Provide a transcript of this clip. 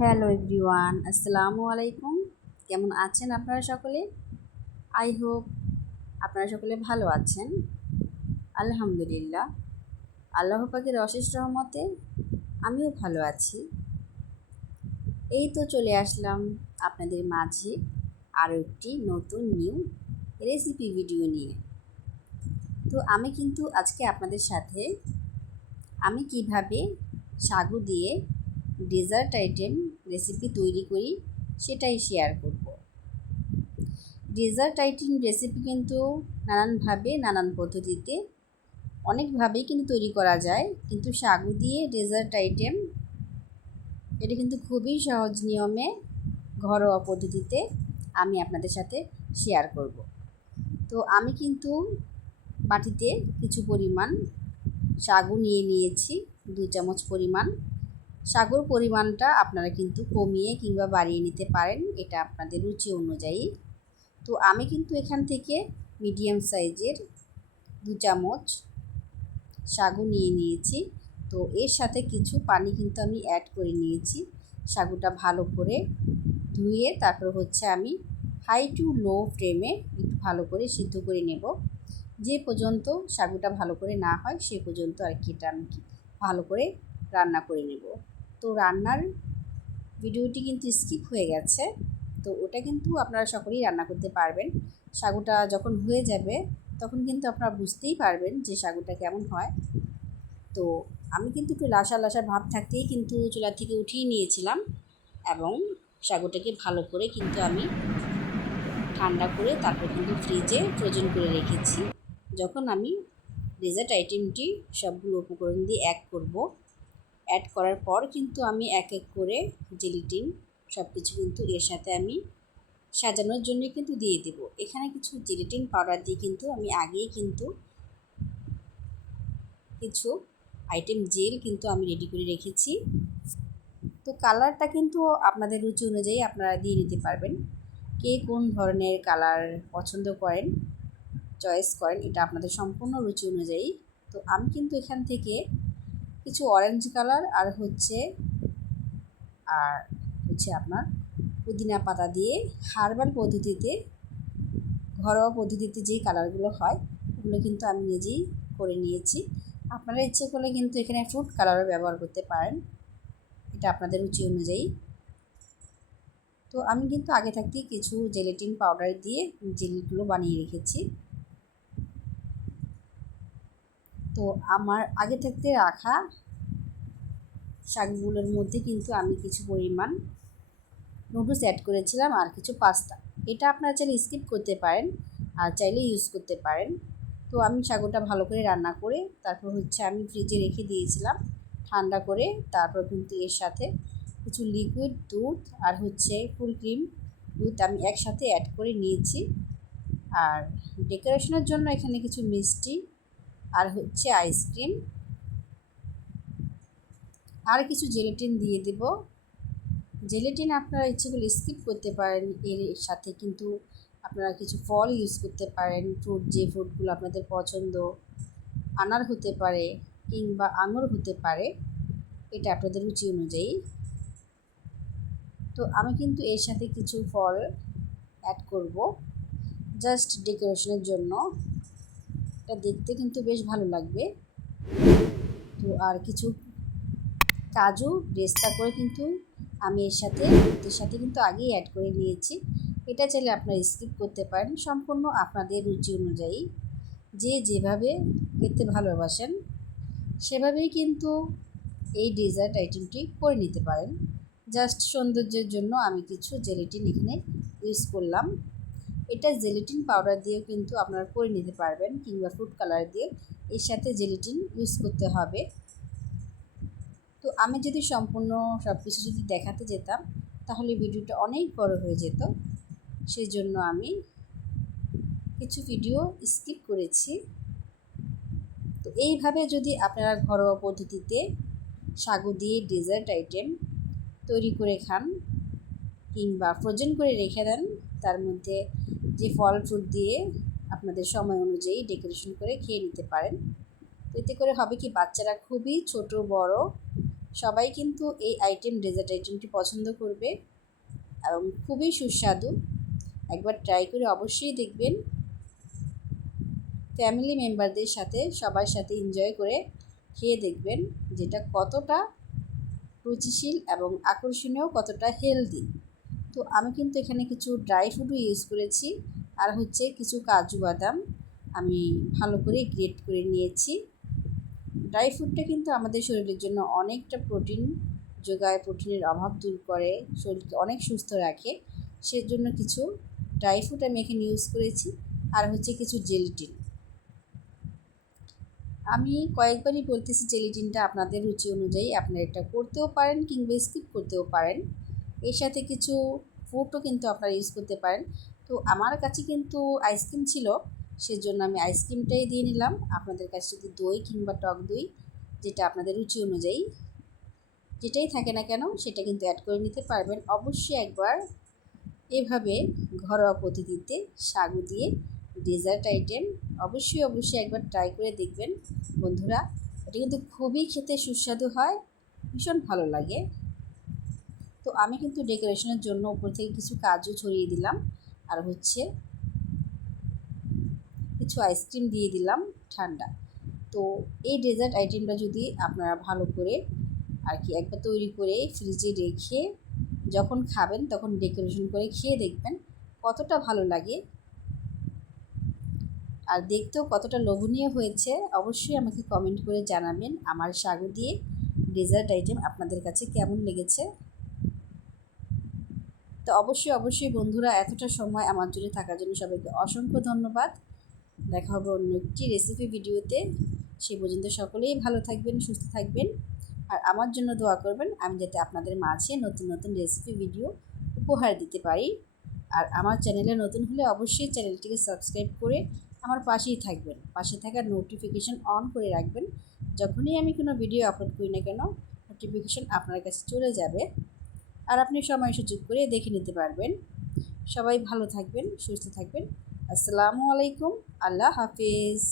Hello everyone, আসসালামু আলাইকুম। কেমন আছেন আপনারা সকলে? আই হোপ আপনারা সকলে ভালো আছেন। আলহামদুলিল্লাহ, আল্লাহ পাকের অশেষ রহমতে আমিও ভালো আছি। এই তো চলে আসলাম আপনাদের মাঝে আরও একটি নতুন নিউ রেসিপি ভিডিও নিয়ে। তো আমি কিন্তু আজকে আপনাদের সাথে আমি কিভাবে সাগু দিয়ে ডেজার্ট আইটেম রেসিপি তৈরি করি সেটাই শেয়ার করব। ডেজার্ট আইটেম রেসিপি কিন্তু নানানভাবে নানান পদ্ধতিতে অনেকভাবেই কিন্তু তৈরি করা যায়, কিন্তু সাগু দিয়ে ডেজার্ট আইটেম এটা কিন্তু খুবই সহজ নিয়মে ঘরোয়া পদ্ধতিতে আমি আপনাদের সাথে শেয়ার করব। তো আমি কিন্তু বাটিতে কিছু পরিমাণ সাগু নিয়ে নিয়েছি, 2 চামচ পরিমাণ। সাগুর পরিমাণটা আপনারা কিন্তু কমিয়ে কিংবা বাড়িয়ে নিতে পারেন, এটা আপনাদের রুচি অনুযায়ী। তো আমি কিন্তু এখান থেকে মিডিয়াম সাইজের 2 চামচ সাগু নিয়ে নিয়েছি। তো এর সাথে কিছু পানি কিন্তু আমি অ্যাড করে নিয়েছি। সাগুটা ভালো করে ধুয়ে তারপর আমি হাই টু লো ফ্লেমে একটু ভালো করে সিদ্ধ করে নেব। যে পর্যন্ত সাগুটা ভালো করে না হয় সে পর্যন্ত আর কি এটা আমি ভালো করে রান্না করে নেব। তো রান্নার ভিডিওটি কিন্তু স্কিপ হয়ে গেছে, তো ওটা কিন্তু আপনারা সকলেই রান্না করতে পারবেন। সাগুটা যখন হয়ে যাবে তখন কিন্তু আপনারা বুঝতেই পারবেন যে সাগুটা কেমন হয়। তো আমি কিন্তু একটু লাসা লাসা ভাব থাকতেই কিন্তু চুলা থেকে উঠিয়ে নিয়েছিলাম এবং সাগুটাকে ভালো করে কিন্তু আমি ঠান্ডা করে তারপর কিন্তু ফ্রিজে ফ্রোজেন করে রেখেছি। যখন আমি ডেজার্ট আইটেমটি সবগুলো উপকরণ দিয়ে অ্যাড করার পর কিন্তু আমি এক এক করে জেলিটিন সব কিছু কিন্তু এর সাথে আমি সাজানোর জন্য কিন্তু দিয়ে দেব। এখানে কিছু জেলিটিন পাউডার দিয়ে কিন্তু আমি আগেই কিন্তু কিছু আইটেম জেল কিন্তু আমি রেডি করে রেখেছি। তো কালারটা কিন্তু আপনাদের রুচি অনুযায়ী আপনারা দিয়ে নিতে পারবেন। কে কোন ধরনের কালার পছন্দ করেন, চয়েস করেন, এটা আপনাদের সম্পূর্ণ রুচি অনুযায়ী। তো আমি কিন্তু এখান থেকে কিছু অরেঞ্জ কালার আর আপনার পুদিনা পাতা দিয়ে হার্বাল পদ্ধতিতে, ঘরোয়া পদ্ধতিতে যেই কালারগুলো হয় ওগুলো কিন্তু আমি নিজেই করে নিয়েছি। আপনারা ইচ্ছে করলে কিন্তু এখানে ফ্রুট কালারও ব্যবহার করতে পারেন, এটা আপনাদের রুচি অনুযায়ী। তো আমি কিন্তু আগে থাকতেই কিছু জেলেটিন পাউডার দিয়ে জেলিগুলো বানিয়ে রেখেছি। তো আমার আগে থাকতে রাখা শাকগুলোর মধ্যে কিন্তু আমি কিছু পরিমাণ নুডলস অ্যাড করেছিলাম আর কিছু পাস্তা। এটা আপনারা চাইলে স্কিপ করতে পারেন আর চাইলে ইউজ করতে পারেন। তো আমি সাগুটা ভালো করে রান্না করে তারপর আমি ফ্রিজে রেখে দিয়েছিলাম ঠান্ডা করে। তারপর কিন্তু এর সাথে কিছু লিকুইড দুধ আর ফুল ক্রিম দুধ আমি একসাথে অ্যাড করে নিয়েছি। আর ডেকোরেশনের জন্য এখানে কিছু মিষ্টি আর আইসক্রিম আর কিছু জেলেটিন দিয়ে দেব। জেলেটিন আপনারা ইচ্ছে করলে স্কিপ করতে পারেন, এর সাথে কিন্তু আপনারা কিছু ফল ইউজ করতে পারেন। যে ফ্রুটগুলো আপনাদের পছন্দ, আনার হতে পারে কিংবা আঙুর হতে পারে, এটা আপনাদের রুচি অনুযায়ী। তো আমি কিন্তু এর সাথে কিছু ফল অ্যাড করব জাস্ট ডেকোরেশনের জন্য, এটা দেখতে কিন্তু বেশ ভালো লাগবে। তো আর কিছু কাজু ব্রেস্তা করে কিন্তু আমি এর সাথে কিন্তু আগেই অ্যাড করে নিয়েছি। এটা চাইলে আপনারা স্কিপ করতে পারেন, সম্পূর্ণ আপনাদের রুচি অনুযায়ী। যে যেভাবে খেতে ভালোবাসেন সেভাবেই কিন্তু এই ডেজার্ট আইটেমটি করে নিতে পারেন। জাস্ট সৌন্দর্যের জন্য আমি কিছু জেলেটিন এখানে ইউজ করলাম। এটা জেলেটিন পাউডার দিয়েও কিন্তু আপনারা করে নিতে পারবেন কিংবা ফুড কালার দিয়ে, এর সাথে জেলেটিন ইউজ করতে হবে। তো আমি যদি সম্পূর্ণ সব কিছু যদি দেখাতে যেতাম তাহলে ভিডিওটা অনেক বড় হয়ে যেত, সেই জন্য আমি কিছু ভিডিও স্কিপ করেছি। তো এইভাবে যদি আপনারা ঘরোয়া পদ্ধতিতে সাগু দিয়ে ডেজার্ট আইটেম তৈরি করে খান কিংবা ফ্রোজেন করে রেখে দেন, তার মধ্যে যে ফল ফ্রুট দিয়ে আপনাদের সময় অনুযায়ী ডেকোরেশন করে খেয়ে নিতে পারেন। এতে করে হবে কি, বাচ্চারা খুবই ছোট বড় সবাই কিন্তু এই ডেজার্ট আইটেমটি পছন্দ করবে এবং খুবই সুস্বাদু। একবার ট্রাই করে অবশ্যই দেখবেন। ফ্যামিলি মেম্বারদের সাথে সবার সাথে এনজয় করে খেয়ে দেখবেন যেটা কতটা রুচিশীল এবং আকর্ষণীয়, কতটা হেলদি। তো আমি কিন্তু এখানে কিছু ড্রাই ফ্রুটও ইউজ করেছি, আর হচ্ছে কিছু কাজু বাদাম আমি ভালো করে গ্রেট করে নিয়েছি। ড্রাই ফ্রুটটা কিন্তু আমাদের শরীরের জন্য অনেকটা প্রোটিন যোগায়, প্রোটিনের অভাব দূর করে, শরীরকে অনেক সুস্থ রাখে। সেজন্য কিছু ড্রাই ফ্রুট আমি এখানে ইউজ করেছি, আর হচ্ছে কিছু জেলিটিন। আমি কয়েকবারই বলতেছি জেলিটিনটা আপনাদের রুচি অনুযায়ী আপনারা এটা করতেও পারেন কিংবা স্কিপ করতেও পারেন। এর সাথে কিছু ফ্রুটও কিন্তু আপনারা ইউজ করতে পারেন। তো আমার কাছে কিন্তু আইসক্রিম ছিল, সেজন্য আমি আইসক্রিমটাই দিয়ে নিলাম। আপনাদের কাছে যদি দই কিংবা টক দই, যেটা আপনাদের রুচি অনুযায়ী যেটাই থাকে না কেন, সেটা কিন্তু অ্যাড করে নিতে পারবেন। অবশ্যই একবার এভাবে ঘরোয়া পদ্ধতিতে সাগু দিয়ে ডেজার্ট আইটেম অবশ্যই একবার ট্রাই করে দেখবেন বন্ধুরা। এটা কিন্তু খুবই খেতে সুস্বাদু হয়, ভীষণ ভালো লাগে। তো আমি কিন্তু ডেকোরেশনের জন্য উপর থেকে কিছু কাজু ছড়িয়ে দিলাম, আর হচ্ছে কিছু আইসক্রিম দিয়ে দিলাম ঠান্ডা। তো এই ডেজার্ট আইটেমটা যদি আপনারা ভালো করে আর কি একবার তৈরি করে ফ্রিজে রেখে যখন খাবেন তখন ডেকোরেশন করে খেয়ে দেখবেন কতটা ভালো লাগে, আর দেখতেও কতটা লোভনীয় হয়েছে। অবশ্যই আমাকে কমেন্ট করে জানাবেন আমার সাগু দিয়ে ডেজার্ট আইটেম আপনাদের কাছে কেমন লেগেছে। তো অবশ্যই বন্ধুরা, এতটা সময় আমার জন্য থাকার জন্য সবাইকে অসংখ্য ধন্যবাদ। দেখা হবে অন্য একটি রেসিপি ভিডিওতে। সে পর্যন্ত সকলেই ভালো থাকবেন, সুস্থ থাকবেন, আর আমার জন্য দোয়া করবেন আমি যাতে আপনাদের মাঝে নতুন রেসিপি ভিডিও উপহার দিতে পারি। আর আমার চ্যানেলে নতুন হলে অবশ্যই চ্যানেলটিকে সাবস্ক্রাইব করে আমার পাশেই থাকবেন, পাশে থাকা নোটিফিকেশান অন করে রাখবেন। যখনই আমি কোনো ভিডিও আপলোড করি না কেন নোটিফিকেশান আপনার কাছে চলে যাবে, আর আপনি সময় সুযোগ করে দেখে নিতে পারবেন। সবাই ভালো থাকবেন, সুস্থ থাকবেন। আসসালামু আলাইকুম, আল্লাহ হাফিজ।